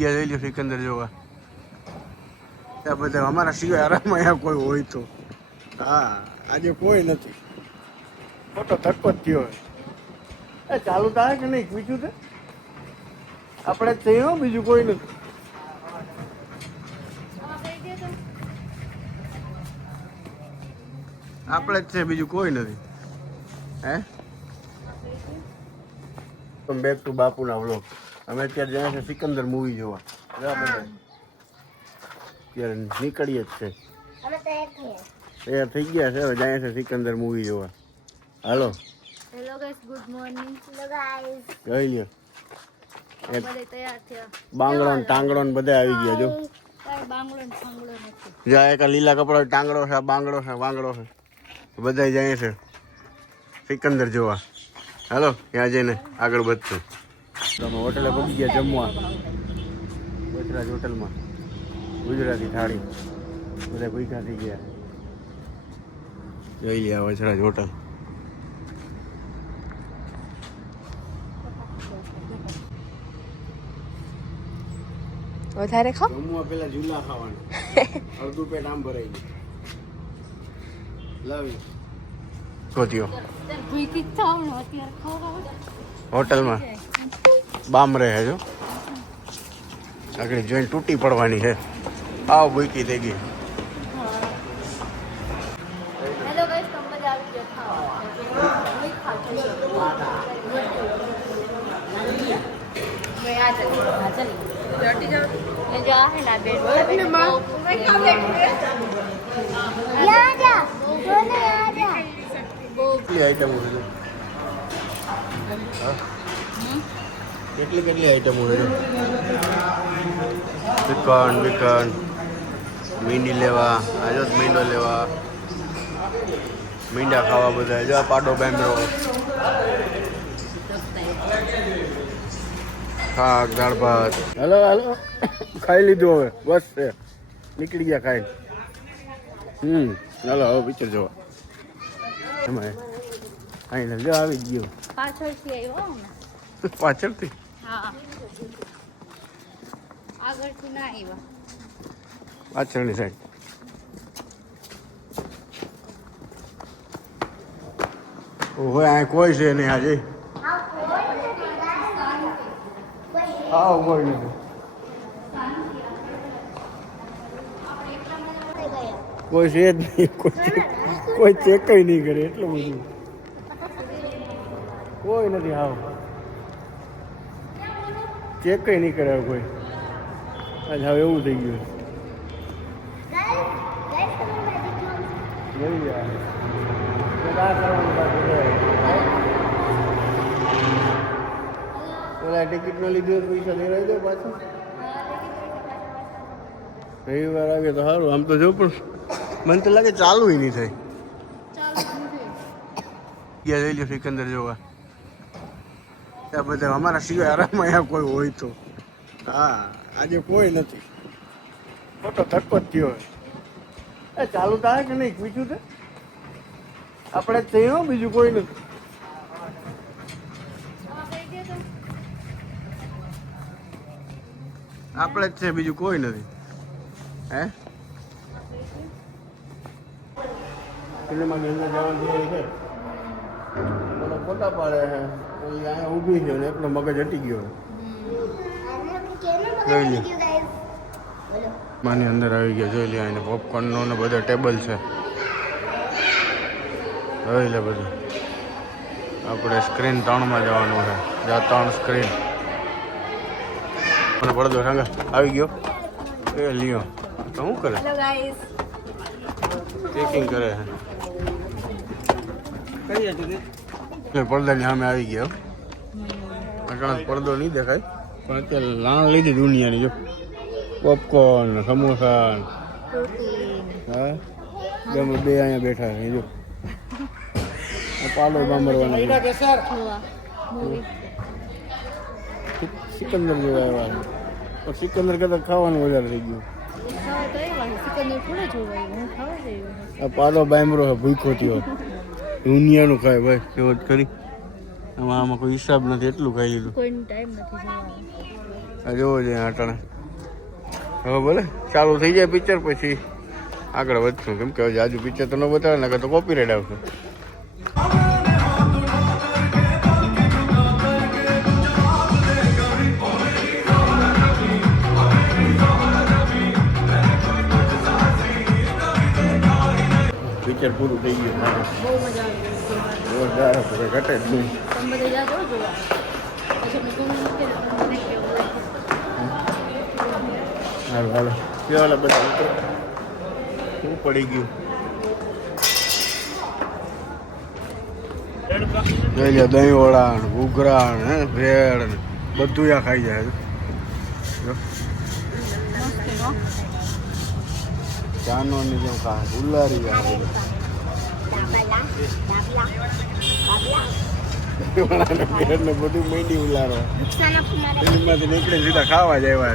ગયા જઈ લ્યો સિકંદર જોવા. ત્યાં બધા અમારા સિવાય આરામમાં અહીંયા કોઈ હોય તો. હા આજે કોઈ નથી. ખોટો ધક્કો જ થયો એ ચાલુ થાય કે નહીં બીજું તો આપણે જ થયો બીજું કોઈ નથી. આપણે જ છે બીજું કોઈ નથી. હે બેક ટુ બાપુના વ્લોગ. અમે અત્યારે જાય છે સિકંદર મૂવી જોવા. અત્યારે નીકળીએ જ છે. તૈયાર થઈ ગયા છે. હવે જાય છે સિકંદર મૂવી જોવા. હાલો. Hello guys, good morning. Hello guys. જોઈ લ્યો. બધે તૈયાર થયા. બાંગડો ને ટાંગડો ને બધા આવી ગયા જો. કાઈ બાંગડો ને ફાંગડો નથી. જ્યાં એક લીલા કપડા ટાંગડો છે, બાંગડો છે, વાંગડો છે. બધા જાય છે સિકંદર જોવા. હાલો ત્યાં જઈને આગળ વધશું. તમે હોટલે પહોંચી ગયા જમવા. વચરાજ હોટલમાં ગુજરાતી થાળી. બધા ભૂખ્યા થઈ ગયા. જોઈ લે વચરાજ હોટલ. વધારે ખાવ? જમવા પેલા ઝૂલા ખાવાના. અડધું પેટ આમ ભરાઈ ગયું. Love you. ગોતીઓ હોટલમાં બામ રહે જો. આગળ જોઈને તૂટી પડવાની છે. આવ ભૂકી થઈ ગઈ. હેલો ગાઈસ, તમને આવી ગયા ખાવા. मैं आ चली लौटी जाओ ये जो है ना बेड में मैं खा लेंगे यहाँ जा दोनों यहाँ जा કેટલી આઈટમો છે કેટલી આઈટમો છે ચિકન મીંડી લેવા આજો મીંડો લેવા મીંડા ખાવા બધા જો પાડો બેંબરો શાક દાળ ભાત. હાલો હાલો ખાઈ લીધું હવે બસ છે નીકળી ગયા ખાઈ. હાલો હવે પિક્ચર જોવા. એમાં ફાઈનલ જો આવી ગયો. પાછળથી આવ્યો ને પાછળથી. હા આગળથી ના આવ્યો. પાછળની સાઈડ. ઓહો આ કોઈ છે નહીં આજે. હા કોઈ નથી. કોઈ છે જ નહીં. કોઈ ચેક નહીં કરે એટલું બધું. કોઈ નથી. હાવ ચેક નહીં કરે કોઈ. આજ હવે એવું થઈ ગયું. પેલા ટિકિટ નો લીધો પૈસા દેરાઈ દો પાછું. રવિવાર આવે તો સારું. આમ તો જો પણ મને તો લાગે ચાલુ નહીં થાય. ગયા જઈ લ્યો સિકંદર જોવા. ત્યાં બધા અમારા સિવાય આરામમાં અહીંયા કોઈ હોય તો. હા આજે કોઈ નથી. ખોટો ધક્કો જ થયો એ ચાલુ થાય કે નહીં બીજું તો આપણે જ થયો બીજું કોઈ નથી. આપણે જ છે બીજું કોઈ નથી. હે સિનેમા ગેલમાં જવાનું છે. મને ફોટા પાડે છે. અહીંયા ઊભી છે ને એટલો મગજ હટી ગયો. જોઈ લે માની અંદર આવી ગયા. જોઈ લે એને પોપકોર્નનો ને બધા ટેબલ છે. જોઈ લે બધું. આપણે સ્ક્રીન 3માં જવાનું છે. જ્યાં 3 સ્ક્રીન. મને પડદો સંગ આવી ગયો. એ લ્યો તો શું કરે? ચેકિંગ કરે છે. પડદાની સામે આવી ગયો. પડદો નહીં દેખાય પણ અત્યારે લાણ લીધી દુનિયાની. જો પોપકોર્ન સમોસા હા ગમે બે અહીંયા બેઠા છે. જો પાલો બાંભરવાના સિકંદર જેવા આવ્યા. પણ સિકંદર કરતા ખાવાનું વધારે થઈ ગયું. આ પાલો બાંભરો છે. ભૂખો થયો. દુનિયાનું ખાય ભાઈ. કેવો જ કરી આમાં કોઈ હિસાબ નથી. એટલું ખાઈ લીધું. આ જોવો જોઈએ આટણે હવે ભલે ચાલુ થઈ જાય પિક્ચર પછી આગળ વધશું કેમ કે હજી આજુ પિક્ચર તો ન બતાવે ને તો કોપીરાઇટ આવશે. પિક્ચર પૂરું થઈ ગયું મારે બહુ મજા આવી જોરદાર હતું કંઈ ઘટે જ નહીં. તમે બધા જાજો જોવા પછી મેં કોને મૂકી હાલો હાલો પીવાલા બધા ઉતરો. શું પડી ગયું જોઈ લે દહીં વડા ને ઘૂઘરા ને ભેળ ને બધું આ ખાઈ જાય જો. ચાનો ની જેમ ખા ઉલ્લારી જાય ભેળ ને બધું માંડી ઉલારો એમાંથી નીકળીને સીધા ખાવા જાય.